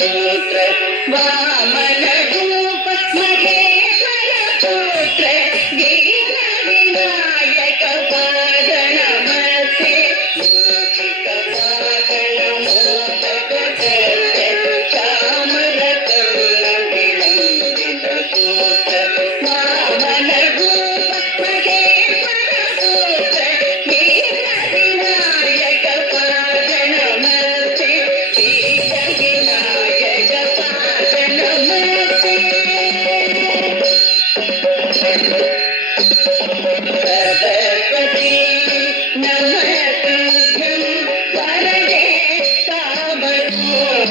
पुत्र वामन रूप महेश्वर पुत्र वीर विनायक पाद नमस्ते मूषिक वाहन मोदक करते श्यामल कर्ण विलंबित सूत्र वामन रूप महेश्वर पुत्र वीर विनायक पाद नमस्ते वीर विनायक पाद नमस्ते सरस्वती नमस्तुभ्यं वरदे कामरूपिणी